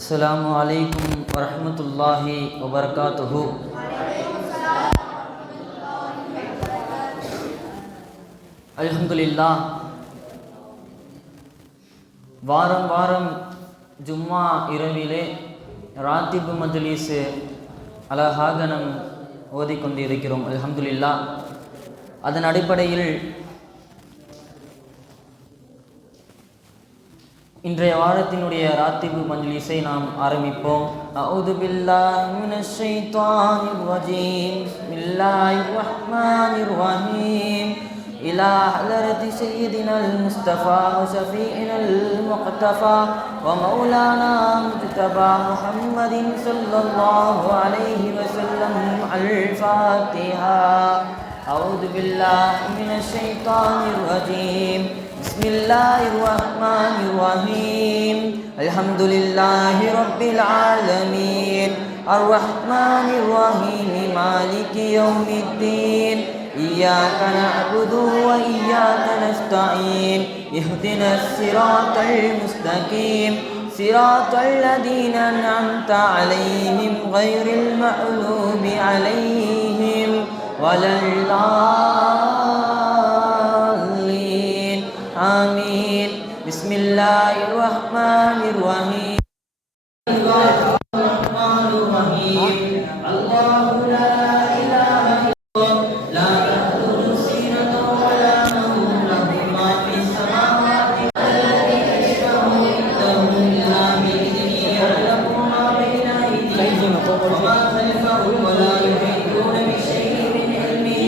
அஸ்ஸலாமு அலைக்கும் வரஹ்மத்துல்லாஹி வபரகாத்துஹு. அல்ஹம்துலில்லாஹ். வாரம் வாரம் ஜும்மா இரவிலே ராத்திபு மஜ்லிஸ் அழகாக நாம் ஓதிக்கொண்டிருக்கிறோம். அல்ஹம்துலில்லாஹ். அதன் அடிப்படையில் இன்றைய வாரத்தினுடைய ராத்திபு மஜ்லிஸை நாம் ஆரம்பிப்போம். அஊது பில்லாஹி மினஷ் ஷைத்தானிர் ரஜீம். பிஸ்மில்லாஹிர் ரஹ்மானிர் ரஹீம். இலா ஹலரதி சய்யிதினல் முஸ்தஃபா வ ஷஃபீஇனல் முக்தஃபா வ மௌலானா முஜ்தபா முஹம்மதின் ஸல்லல்லாஹு அலைஹி வஸல்லம். அல் ஃபாத்திஹா. அஊது பில்லாஹி மினஷ் ஷைத்தானிர் ரஜீம். பிஸ்மில்லாஹிர் ரஹ்மானிர் ரஹீம். அல்ஹம்துலில்லாஹி ரப்பில் ஆலமீன். அர்-ரஹ்மானிர் ரஹீம். மாலிகி யௌமித்தீன். இய்யாக நஅபுது வ இய்யாக நஸ்தஈன். இஹ்தினஸ் ஸிராத்தல் முஸ்தகீம். ஸிராத்தல் லதீன அன்அம்த அலைஹிம் கைரில் மக்லூபி அலைஹிம் வலல்லாலீன். ஆமீன். பிஸ்மில்லாஹிர் ரஹ்மானிர் ரஹீம். அல்லாஹு லா இலாஹா இல்லல்லாஹ் லா தஅkhudhuஹு சினத்துன் வ லா நௌம் லஹு மா ஃபிஸ் ஸமாவாதி வல் அர்தி யஷ்ஃபஉ இன்தஹு இல்லா பிஇذنஹி يعلم ما بين أيديهم وما خلفهم ولا يحيطون بشيء من علمه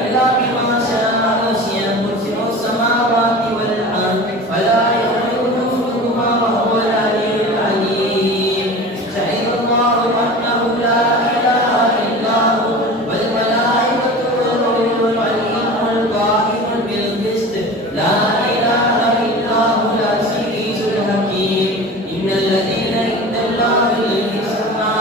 إلا بما شاء. وسع كرسيه السماوات والأرض ولا يؤوده حفظهما وهو العلي العليم. شهد الله أنه لا إله إلا هو والملائكة والروح والعلم القائم بالقسط. لا إله إلا هو العزيز الحكيم. إن الذين عند الله الحسنى.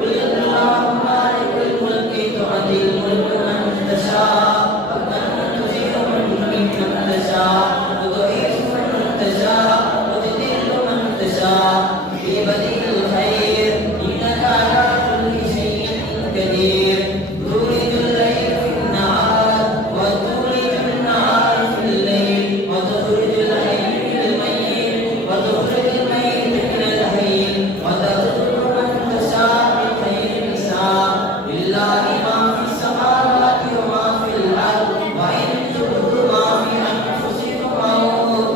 قل اللهم مالك الملك تؤتي الملك من تشاء ومن تزيد ممن تشاء وتعز من تشاء وتذل من تشاء بيدك الخير إنك على كل شيء قدير. تولج الليل في النهار وتولج النهار في الليل وتخرج الحي من الميت وتخرج الميت من الحي وترزق من تشاء بغير حساب. لله ما في السماوات وما في الأرض وإن تبدوا ما في أنفسكم أو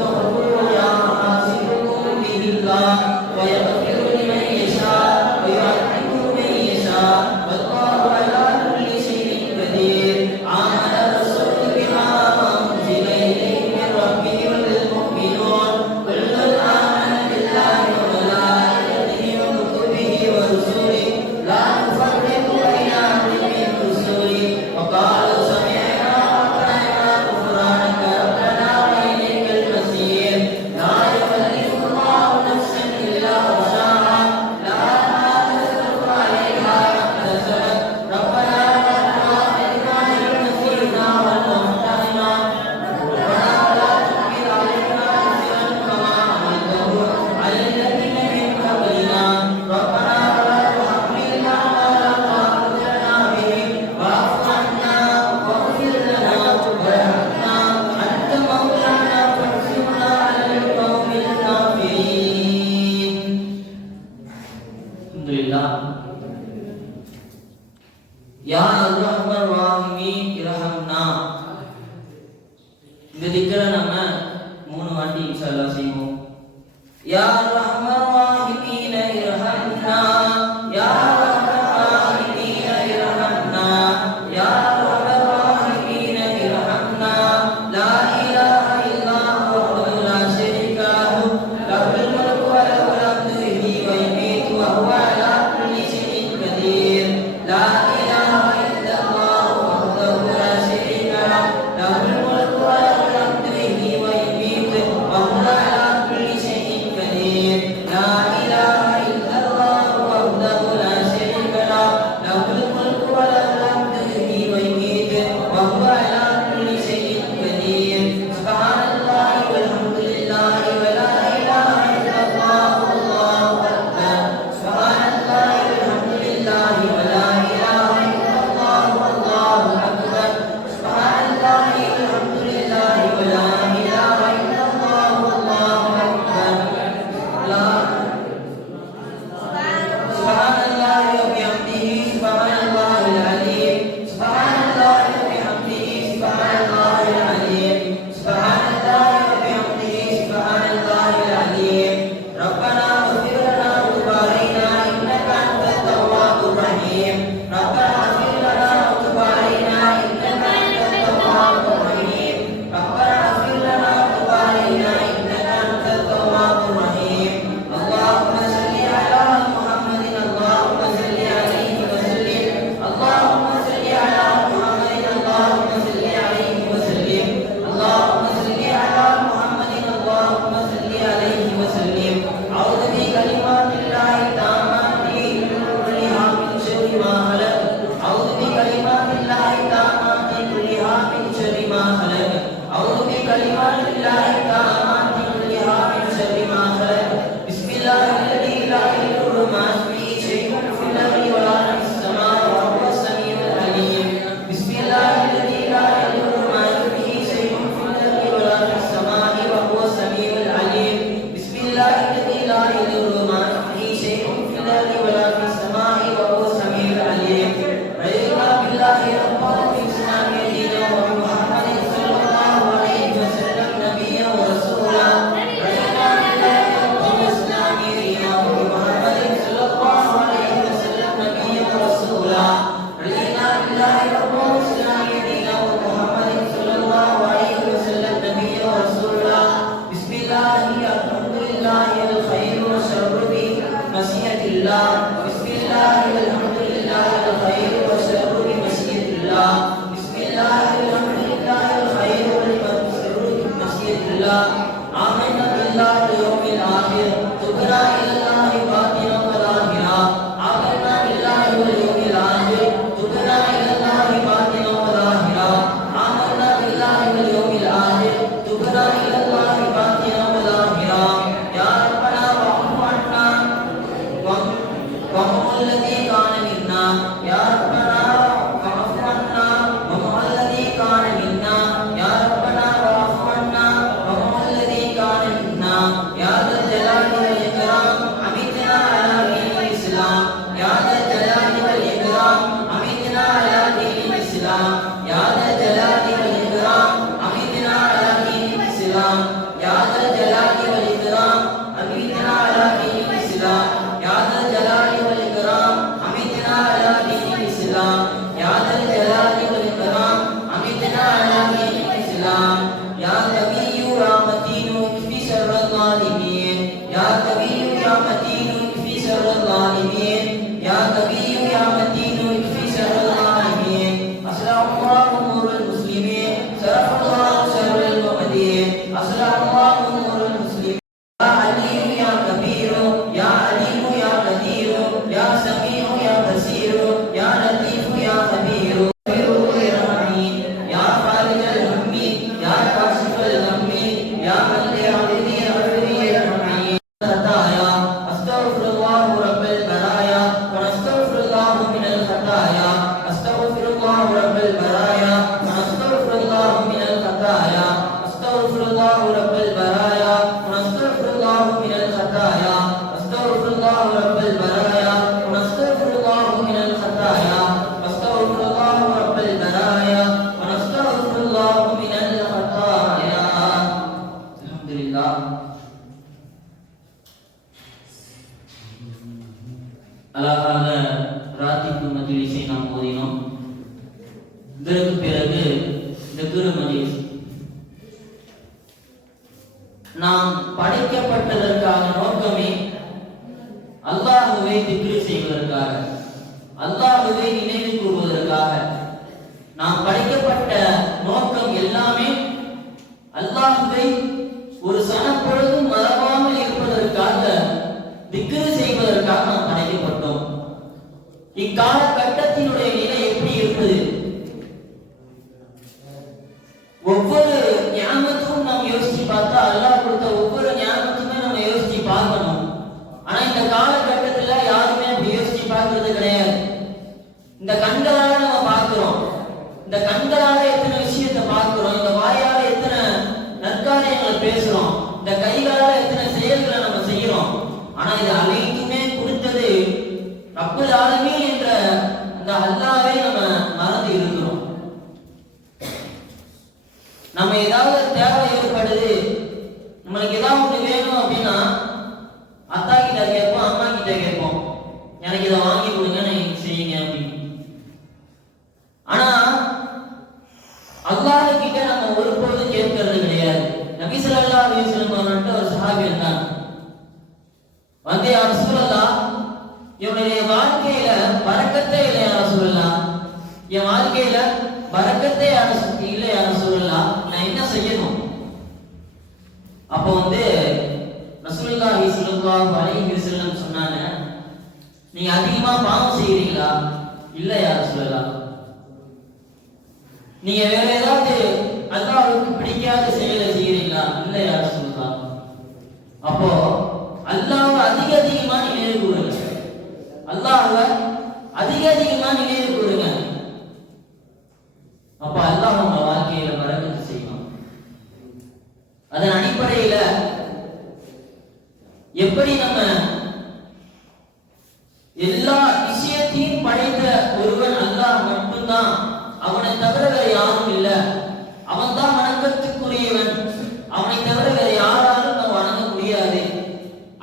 تخفوه يحاسبكم به الله ويغفر لمن يشاء ويعذب من يشاء والله على كل شيء قدير. آمن الرسول بما أنزل إليه من ربه والمؤمنون كل آمن بالله وملائكته وكتبه ورسله لا نفرق بين أحد من رسله وقالوا سمعنا وأطعنا غفرانك ربنا وإليك المصير. لا يكلف الله نفسا إلا وسعها لها ما كسبت عليها ما اكتسبت. ربنا لا تؤاخذنا إن نسينا وأخطأنا ربنا ولا تحمل علينا إصرا كما حملته على الذين من قبلنا. ربنا ولا تحملنا ما لا طاقة لنا به واعف عنا واغفر لنا وارحمنا أنت مولانا فانصرنا على القوم الكافرين. الحمد لله. யா அர்ஹமர் ராஹிமீன் இரஹம்னா. இந்த திக்ரை நம்ம 3 வாட்டி இன்ஷா அல்லாஹ் செய்வோம். யா அர்ஹமர் ராஹிமீன் இரஹம்னா. யா அர்ஹமர் ராஹிமீன் இரஹம்னா. யா அர்ஹமர் ராஹிமீன் இரஹம்னா. லா இலாஹா இல்லா ஹுவ வஹ்தஹு லா ஷரீக லஹு லஹுல் முல்கு வ லஹுல் ஹம்து யுஹ்யீ வ யுமீத்து வ ஹுவ அலா குல்லி ஷைஇன் கதீர். லா இலாஹா இல்லல்லாஹ் الله بسم الله والحمد لله الخير والشر بمشيئة الله بسم الله والحمد لله الخير والشر بمشيئة الله آمنا بالله واليوم الآخر تبنا إلى الله باطنا وظاهرا آمنا بالله واليوم الآخر تبنا إلى الله باطنا وظاهرا آمنا بالله واليوم الآخر تبنا إلى الله باطنا وظاهرا يا ربنا واعف عنا وهو الذي كان منا يا ربنا واعف عنا وهو الذي كان منا يا ربنا واعف عنا وهو الذي كان منا يا ذا الجلال والإكرام أمتنا على دين الإسلام يا ذا الجلال والإكرام أمتنا على دين الإسلام يا ذا الجلال والإكرام أمتنا على دين الإسلام يا ذا الجلال والإكرام أمتنا على دين الإسلام يا ذا الجلال والإكرام أمتنا على دين الإسلام يا ذا الجلال والإكرام أمتنا على دين الإسلام يا قوي يا متين اكفي شر الظالمين يا قوي يا متين اكفي شر الظالمين يا قوي يا متين اكفي شر الظالمين أصلح الله أمور المسلمين صرف الله شر المعتدين أصلح الله أمور المسلمين يا عليم يا كبير يا عليم يا قدير يا سميع يا بصير يا لطيف يا خبير يا رحيم يا فارج الهم يا كاشف الغم يا من لعبدي عفري الرحيم الخطايا أستغفر الله رب البرايا ونستغفر الله من الخطايا أستغفر الله رب البرايا ونستغفر الله من الخطايا أستغفر الله رب البرايا ونستغفر الله من الخطايا أستغفر الله رب البرايا ونستغفر الله من الخطايا أستغفر الله رب البرايا ونستغفر الله من الخطايا الحمد لله அழகாக ராத்திப்பு மஜ்லிஸை நாம் ஓதினோம். இதற்கு பிறகு திக்ரு மஜ்லிஸ். நாம் படைக்கப்பட்டதற்கான நோக்கமே அல்லாஹ்வை திக்ரு செய்வதற்காக, அல்லாஹ்வை நினைவு கூறுவதற்காக. நாம் படைக்கப்பட்ட நோக்கம் எல்லாமே அல்லாஹ்வை ஒரு சனப்பொழுதும் மறவாமல் இருப்பதற்காக, திக்ரு செய்வதற்காக நாம் படைக்கப்பட்டோம். இக்காலகட்டத்தினுடைய நிலை எப்படி இருப்பது? ஒவ்வொரு ஞாபகத்தும் நாம் யோசிச்சு பார்த்தா அல்லாஹ் கொடுத்த ஒவ்வொரு ஞாபகத்துமே நம்ம யோசிச்சு பார்க்கணும். ஆனா இந்த காலகட்டத்துல யாருமே அப்படி யோசிச்சு பார்க்கறது கிடையாது. இந்த கண்களால நம்ம பார்க்கிறோம், இந்த கண்களால எத்தனை விஷயத்தை பார்க்கிறோம், இந்த வாயால எத்தனை நற்காரியங்களை பேசுறோம், இந்த கைகளால எத்தனை செயல்களை நம்ம செய்யறோம். ஆனா இது அனைத்துமே கொடுத்தது ரப்புல் ஆலமீன் என்ற அந்த அல்லாஹ்வை நம்ம மறந்து இருக்கிறோம். நம்ம ஏதாவது தேவை ஏற்படுது, நம்மளுக்கு ஏதாவது ஒன்று வேணும் அப்படின்னா அத்தா கிட்ட கேட்போம், அம்மா கிட்ட கேட்போம், எனக்கு இதை வாங்கி கொடுங்க, நீங்க செய்யுங்க அப்படின்னு. ஆனா அல்லாஹ் கிட்ட நம்ம ஒருபொழுதும் கேட்கறது கிடையாது. நபி ஸல்லல்லாஹு அலைஹி வஸல்லம் அவர்கள்ட்ட ஒரு சஹாபி இருந்தாங்க. வந்து யா ரசூலல்லாஹ், என்னுடைய வாழ்க்கையில பரக்கத்தே இல்லை யா ரசூலல்லாஹ், என் வாழ்க்கையில பரக்கத்தே இல்லை யா ரசூலல்லாஹ், நான் என்ன செய்யணும்? அப்போ வந்து ரசூலுல்லாஹி ஸல்லல்லாஹு அலைஹி வஸல்லம் சொன்னாங்க, நீங்க அதிகமா பாவம் செய்யறீங்களா? இல்ல யா ரசூலல்லாஹ். நீங்க வேற ஏதாவது அல்லாஹ்வுக்கு பிடிக்காத செயலை செய்யறீங்களா? இல்ல யா ரசூலல்லாஹ். அப்போ அல்லாஹ்வை அதிகமா நினைவு கூறுங்க, அல்லாஹ்வை அதிகமா நினைவு கூறுங்க. அப்ப அல்லாஹ் உங்க வாழ்க்கையில பரக்கத்து செய்வான். அதன் அடிப்படையில எப்படி நம்ம எல்லா விஷயத்தையும் படைத்த ஒருவன் அல்லாஹ் மட்டும்தான், அவனை தவிர வேற யாரும் இல்ல, அவன் தான் வணக்கத்துக்குரியவன், அவனை தவிர வேற யாராலும் நம்ம வணங்க முடியாது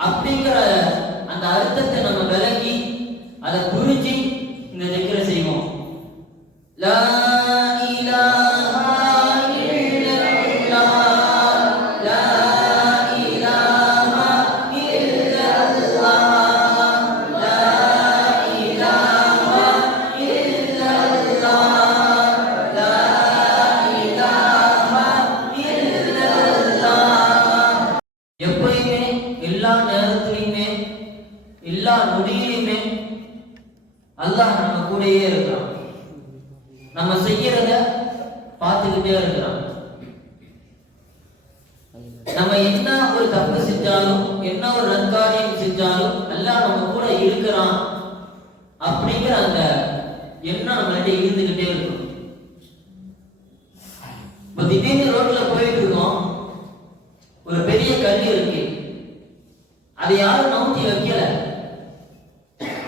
அப்படிங்கிற அந்த அர்த்தத்தை நம்ம விளங்கி அதை புரிஞ்சு இந்த திக்ரை செய்வோம். லா இலாஹா இல்லல்லாஹ், லா இலாஹா இல்லல்லாஹ். எல்லா நொடியிலுமே அல்லாஹ் நம்ம கூடயே இருக்கிறான். நம்ம செய்யறத பார்த்துக்கிட்டே இருக்கிறான். நம்ம என்ன ஒரு தப்பு செஞ்சாலும் என்ன ஒரு நற்காரியம் செஞ்சாலும் அல்லாஹ் நம்ம கூட இருக்கிறான் அப்படிங்கிற அந்த எண்ணம் நம்மள்ட்ட இருந்துகிட்டே இருக்கும். இப்போ திடீர்னு ரோட்ல போயிட்டு இருக்கோம், ஒரு பெரிய கல் இருக்கு, அதை யாரும் நவுத்தி வைக்கல,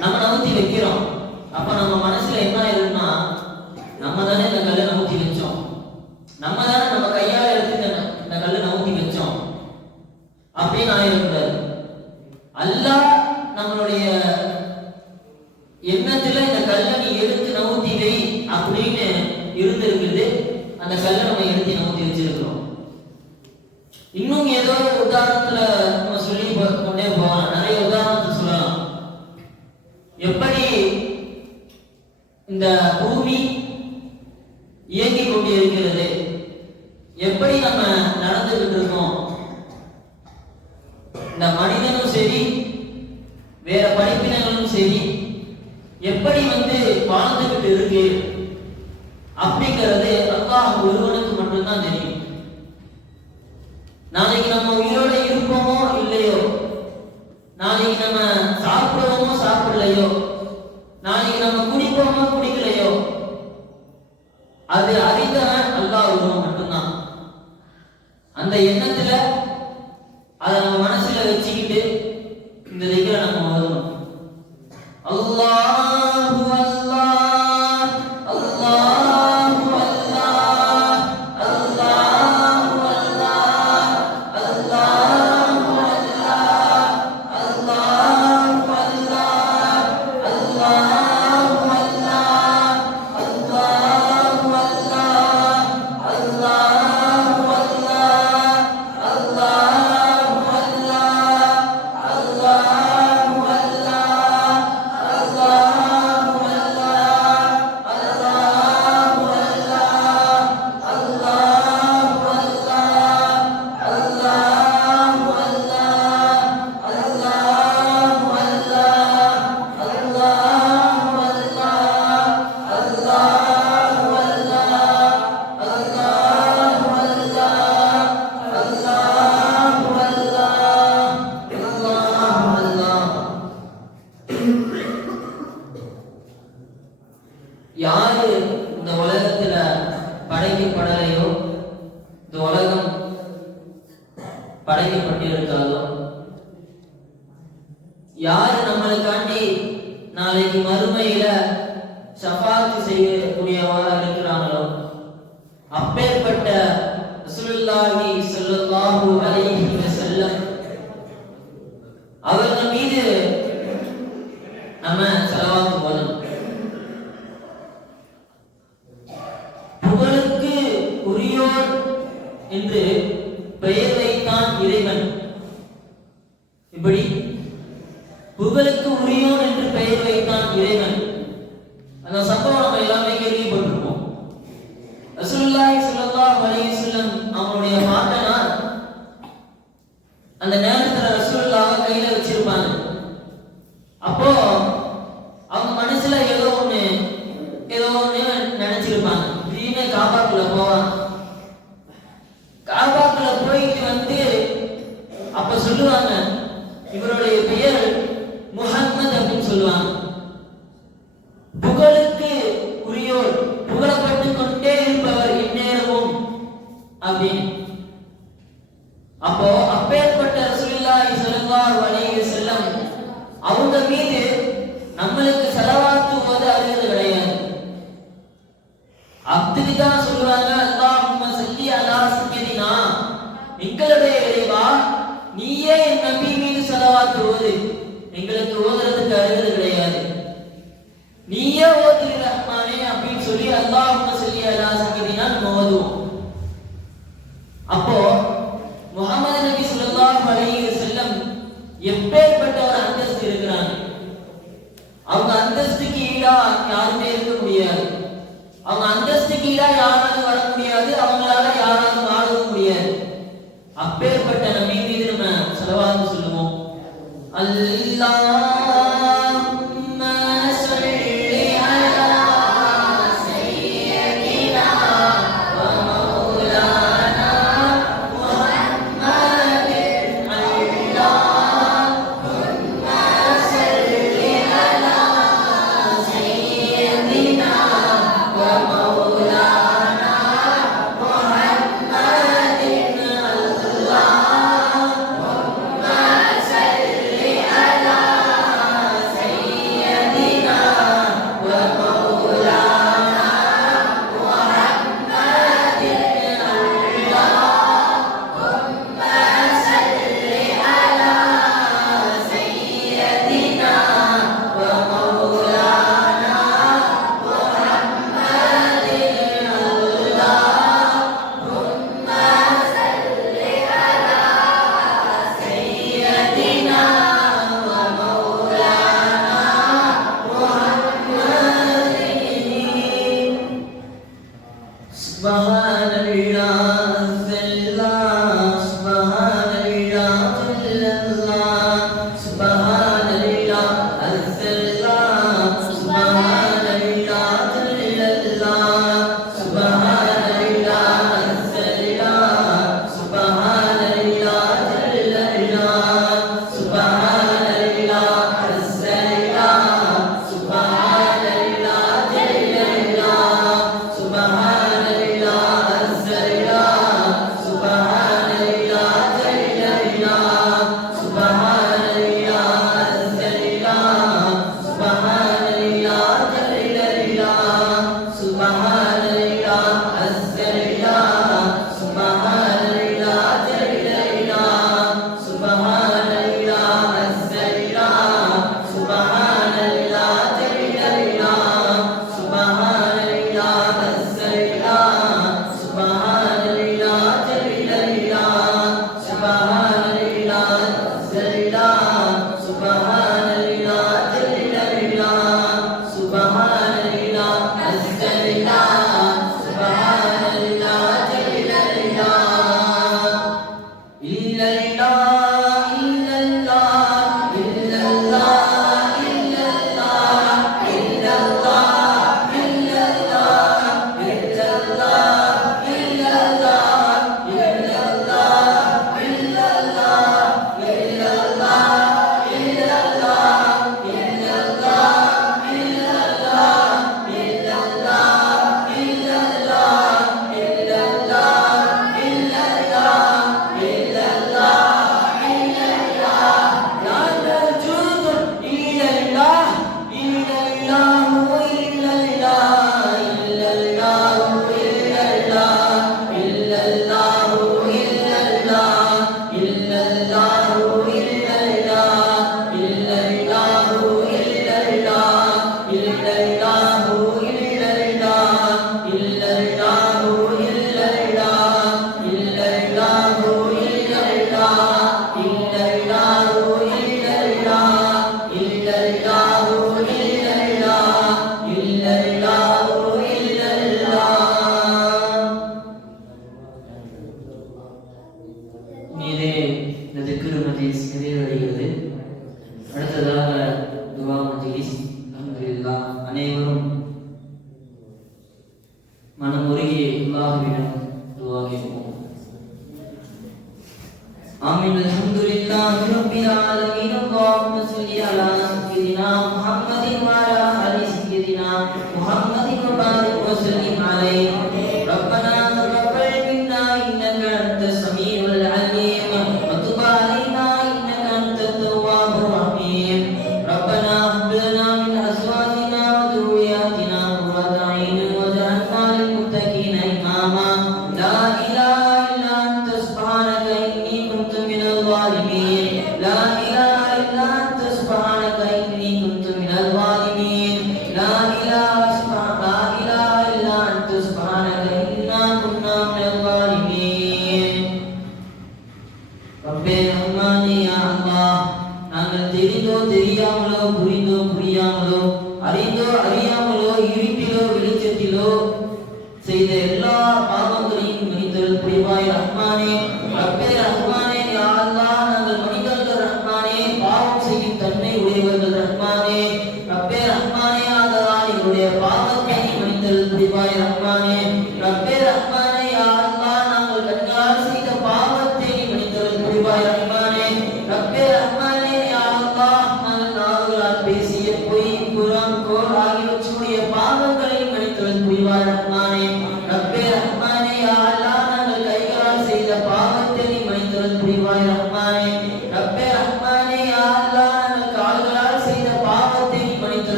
நம்ம நவுத்தி வைக்கிறோம். அப்ப நம்ம மனசுல என்ன ஆயிருக்குன்னா, நம்ம தானே இந்த கல்லை நவுத்தி வச்சோம், நம்ம தானே நம்ம கையால எடுத்து இந்த கல்லை நவுத்தி வச்சோம் அப்படின்னு ஆயிருக்கூடாது. அல்லாஹ் நம்மளுடைய எண்ணத்துல இந்த கல்லை நீ எடுத்து நவுத்தி வை அப்படின்னு இருந்திருக்குது. அந்த கல்லை நம்ம எடுத்து நவுத்தி வச்சிருக்கிறோம். இன்னும் ஏதோ ஒரு உதாரணத்துல நம்ம சொல்லி கொண்டே போகலாம், நிறைய உதாரணத்தை சொல்லலாம். எப்படி இந்த பூமி இயங்கிக் கொண்டு இருக்கிறது, எப்படி நம்ம நடந்துகிட்டு இருக்கோம், இந்த மனிதனும் சரி வேற படைப்பினங்களும் சரி எப்படி வாழ்ந்துகிட்டு இருக்கு அப்படிங்கிறது அல்லாஹ் ஒருவனுக்கு மட்டும்தான் தெரியும். நாளைக்கு நம்ம உயிரோட இருப்போமோ இல்லையோ, நாளைக்கு நம்ம சாப்பிடுவோமோ சாப்பிடலையோ, நாளைக்கு நம்ம குடிப்போமோ குடிக்கலையோ, அது அறிந்தவன் அல்லாஹ் ஒருவன் மட்டும்தான். அந்த எண்ணத்துல அதை நம்ம மனசுல வச்சுக்கிட்டு இந்த திக்ரை நம்ம ஓதணும். அல்லாஹு அல்லாஹ் அல்லாஹு அல்லாஹ் அல்லாஹு அல்லாஹ் அல்லாஹு அல்லாஹ் அல்லாஹு அல்லாஹ் அல்லாஹு அல்லாஹ் அல்லாஹு அல்லாஹ் அல்லாஹு அல்லாஹ் யாரு இந்த உலகத்துல படைக்கப்படலையோ, இந்த உலகம் படைக்கப்பட்டிருக்காதோ, யாரு நம்மளுக்காண்டி நாளைக்கு மறுமையில ஷஃபாத் செய்யக்கூடியவராக இருக்கிறாங்களோ, அப்பேற்பட்ட ரசூலுல்லாஹி ஸல்லல்லாஹு அலைஹி வஸல்லம் அவர்கள் மீது நம்ம ஸலவாத் ஓதணும். புகழுக்கு உரியோன் என்று பெயர் வைத்தான் இறைவன். இப்படி புகழுக்கு உரியோன் என்று பெயர் வைத்தான் இறைவன். அந்த சம்பவம் நம்ம எல்லாமே கேள்விப்பட்டிருப்போம். ரசூலுல்லாஹி ஸல்லல்லாஹு அலைஹி வஸல்லம் அவங்களுடைய பாட்டனார் அந்த நேரத்துல ரசூலுல்லாஹ் கையில வச்சிருப்பாங்க. அப்போ அவங்க மனசுல ஏதோ ஒண்ணு நினைச்சிருப்பாங்க. திடீர்னு காபாக்குள்ள போவாங்க. காபாக்குள்ள போயிட்டு அப்ப சொல்லுவாங்க, இவருடைய பெயர் முஹம்மது அப்படின்னு சொல்லுவாங்க. புகழுக்கு உரியோர், புகழப்பட்டு கொண்டே இருப்பவர் இந்நேரமும் அப்படின்னு. அப்போ அப்பேற்பட்ட ரசூலுல்லாஹி ஸல்லல்லாஹு அலைஹி வஸல்லம் அவங்க மீது நம்மளுக்கு ஸலவாத்து ஓத அறிவது கிடையாது. அதுக்கு தான் சொல்லுவாங்க, அல்லாஹும்ம ஸல்லி அலா சய்யிதினா, எங்களுடைய இறைவா நீயே என் நபி மீது ஸலவாத்து ஓது, எங்களுக்கு ஓதுறதுக்கு அறிவது கிடையாது, நீயே ஓதிரு ரஹ்மானே அப்படின்னு சொல்லி அல்லாஹும்ம ஸல்லி அலா சய்யிதினா நம்ம ஓதுவோம். அப்போ முஹம்மது நபி ஸல்லல்லாஹு அலைஹி வஸல்லம் எப்பேற்பட்ட ஒரு அந்தஸ்து இருக்கிறாங்க. அவங்க அந்தஸ்துக்கு ஈடா யாருமே இருக்க முடியாது. அவங்க அந்தஸ்துக்கு ஈடா யாராலும் வர முடியாது, அவங்களால யாராலும் வாழவும் முடியாது. அப்பேற்பட்ட நபி மீது நம்ம ஸலவாத் சொல்லுவோம். அல்லாஹ்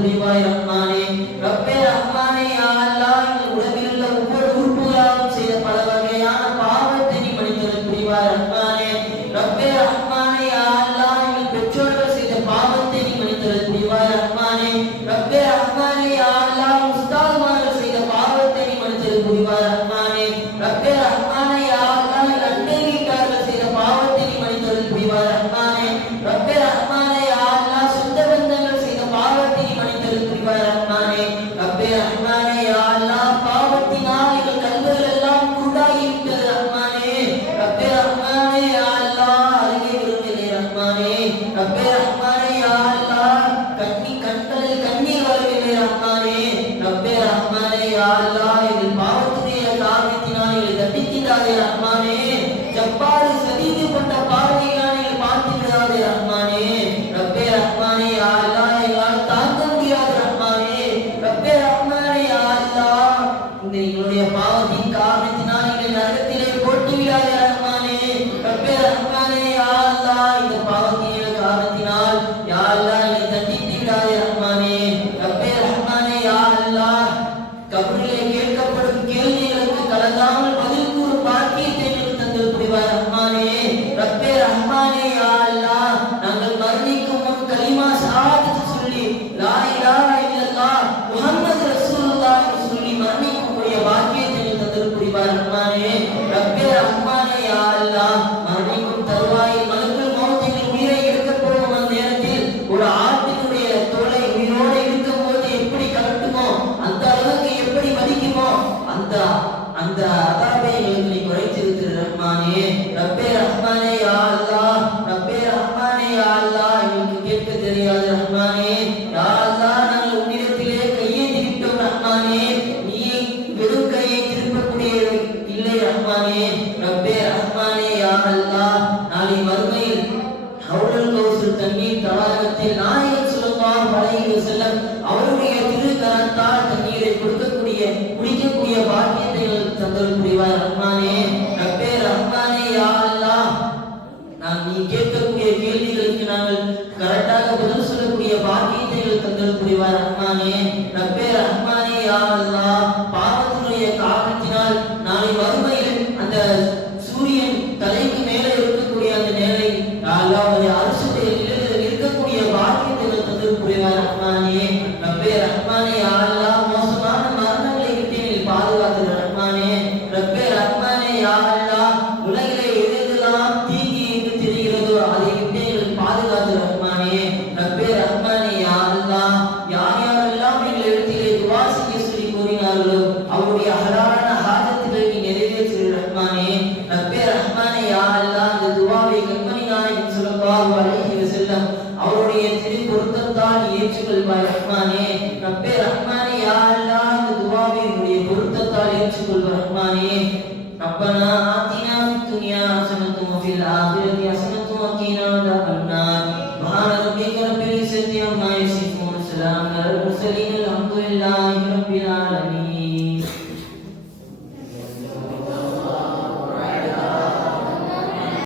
புரிவாய் ரஹ்மானே. ரப்பே ரஹ்மானே யா அல்லாஹ் எங்கள் உடம்பில் உள்ள ஒவ்வொரு உறுப்புகளாலும் செய்த பல வகையான பாவத்தை நீ மன்னித்தருள் புரிவாய் ரஹ்மானே. ரப்பே ரஹ்மானே யா அல்லாஹ் எங்கள் பெற்றோர்கள் செய்த பாவத்தை நீ மன்னித்தருள் புரிவாய் ரஹ்மானே. ரப்பே ரஹ்மானே யா அல்லாஹ் உஸ்தாதுமார்கள் செய்த பாவத்தை நீ மன்னித்தருள் புரிவாய் ரஹ்மானே. ரப்பே ரஹ்மானே யா அல்லாஹ் எங்கள் அண்டை வீட்டார்கள் செய்த பாவத்தை நீ மன்னித்தருள் புரிவாய் ரஹ்மானே. ரப்பே ரஹ்மானே யா அல்லாஹ் சொந்த பந்தங்கள் செய்த பாவத்தை நீ மன்னித்தருள் புரிவாய் ரஹ்மானே. ரப்பே ரஹ்மானே யா அல்லாஹ் பாவத்தினால் எங்கள் கண்கள் எல்லாம் குருடாகிவிட்டது ரஹ்மானே. ரப்பே ரஹ்மானே யா அல்லாஹ் அருகே விரும்பினே ரஹ்மானே. ரப்பே ரஹ்மானே யா அல்லாஹ் கண்களில் கண்ணீர் வரவில்லை ரஹ்மானே. ரப்பே ரஹ்மானே யா அல்லாஹ் எங்கள் பாவத்துடைய காரணத்தினால் எங்களை தண்டித்திடாதே ரஹ்மானே. ஜப்பாரு சதீது கொண்ட பார்வையினால் எங்களை பார்த்து விடாதே ரஹ்மானே. ரப்பே ரஹ்மானே யா அல்லாஹ் எங்களால் தாங்க முடியாது ரஹ்மானே. ரப்பே ரஹ்மானே யா அல்லாஹ் இந்த எங்களுடைய பாவத்தின் காரணத்தினால் எங்களை நரகத்திலே போட்டு விடாதே ரஹ்மானே. ரப்பே ரஹ்மானே யா அல்லாஹ் இந்த பாவத்தின் காரணத்தினால் யா அல்லாஹ் எங்களை தண்டித்து விடாதே ரஹ்மானே. ரப்பே ரஹ்மானே யா அல்லாஹ் கபரிலே கேட்கப்படும் கேள்விகளுக்கு கலங்காமல் பதில் கூறும் பாக்கியத்தை எங்களுக்கு தந்தல் புரிவாய் ரஹ்மானே. ரப்பே ரஹ்மானே யா அல்லாஹ் நாங்கள் மரணிக்கும் முன் கலிமா ஷஹாதத் சொல்லி லா இலாஹ இல்லல்லாஹ் முஹம்மது ரசூலுல்லாஹ் என்று சொல்லி மரணிக்கக்கூடிய பாக்கியத்தை எங்களுக்கு தந்தல் புரிவாய் ரஹ்மானே. ரப்பே ரஹ்மானே யா அல்லாஹ் மரணிக்கும் தருவாயில் மலக்குல் மௌத் எங்கள் உயிரை எடுக்கப் போகும் அந்த நேரத்தில் ஒரு ஆட்டினுடைய தோலை உயிரோடு இருக்கும் போது எப்படி கலட்டுமோ அந்த அளவுக்கு எப்படி மதிக்குமோ அந்த அதாபை எங்களுக்கு நீ குறைத்திருக்கிற ரஹ்மானே. ரப்பே ரஹ்மானே யா அல்லாஹ் ரப்பே ரஹ்மானே யா அல்லாஹ் எங்களுக்கு கேட்க தெரியாது ரஹ்மானே. யா அல்லாஹ் நாங்கள் உன்னிடத்திலே கையேந்தி விட்டோம் ரஹ்மானே. நீ வெறும் கையை திருப்பக்கூடிய இல்லை ரஹ்மானே. ரப்பே ரஹ்மானே யா அல்லாஹ் நாளை மறுமையில் ஹவுலுல் கௌசர் தண்ணீர் தடாகத்தில் நாயகம் ஸல்லல்லாஹு அலைஹி வஸல்லம் அவருடைய திருக்கரத்தால் தண்ணீரை குடிக்கக்கூடிய பாக்கியத்தை தந்தல் புரிவாய் ரஹ்மானே. ரப்பே ரஹ்மானே யா அல்லாஹ் நீ கேட்கக்கூடிய கேள்விகளுக்கு நாங்கள் கரெக்டாக பதில் சொல்லக்கூடிய பாக்கியத்தை தந்தல் புரிவாய் ரஹ்மானே. ரப்பே ரஹ்மானே யா அல்லாஹ் பாவத்தினுடைய காரணத்தினால் நாளை மறுமையில் அந்த சூரியன் தலைக்கு மேலே இருக்கக்கூடிய அந்த நேரை அல்லாஹ்வுடைய அரசுடைய இருக்கக்கூடிய பாக்கியத்தை தந்தல் புரிவாய் ரஹ்மானே. ரப்பே ரஹ்மானே யா அல்லாஹ் மோசமான மரணங்களை விட்டு நீ பாதுகாத்து ரஹ்மானே. ரப்பே ரஹ்மானே யா அல்லாஹ் உலகிலே எதெல்லாம் தீங்கி என்று தெரிகிறதோ அதை விட்டு எங்களுக்கு பாதுகாத்து ரஹ்மானே. ரப்பே ரஹ்மானே யா அல்லாஹ் யார் யாரெல்லாம் எங்கள் இடத்திலே துவா செய்ய சொல்லி கூறினார்களோ அவருடைய ஹலாலான ஹாஜத்துகளை நீ நிறைவேற்று ரஹ்மானே. ரப்பே ரஹ்மானே யா அல்லாஹ் இந்த துவாவை கண்மணி நாயகம் ஸல்லல்லாஹு அலைஹி வஸல்லம் அவருடைய திரு பொருத்தத்தால் ஏற்றுக்கொள்வாய் ரஹ்மானே. ரப்பே ரஹ்மானே யா அல்லாஹ் இந்த துவாவை உன்னுடைய பொருத்தத்தால் ஏற்றுக்கொள் ரஹ்மானே. ரப்பனா ஆத்தினா ஃபித் துன்யா ஹஸனத்தும் வஃபில் ஆখিরাতি ஹஸனத்தும் வகீனா அஸாபன் நார். சுப்ஹான ரப்பிக ரப்பில் இஸ்ஸத்தி அம்மா யசிஃபூன். ஸலாமுன் அலல் முர்ஸலீன். அல்ஹம்துலில்லாஹி ரப்பில் ஆலமீன்.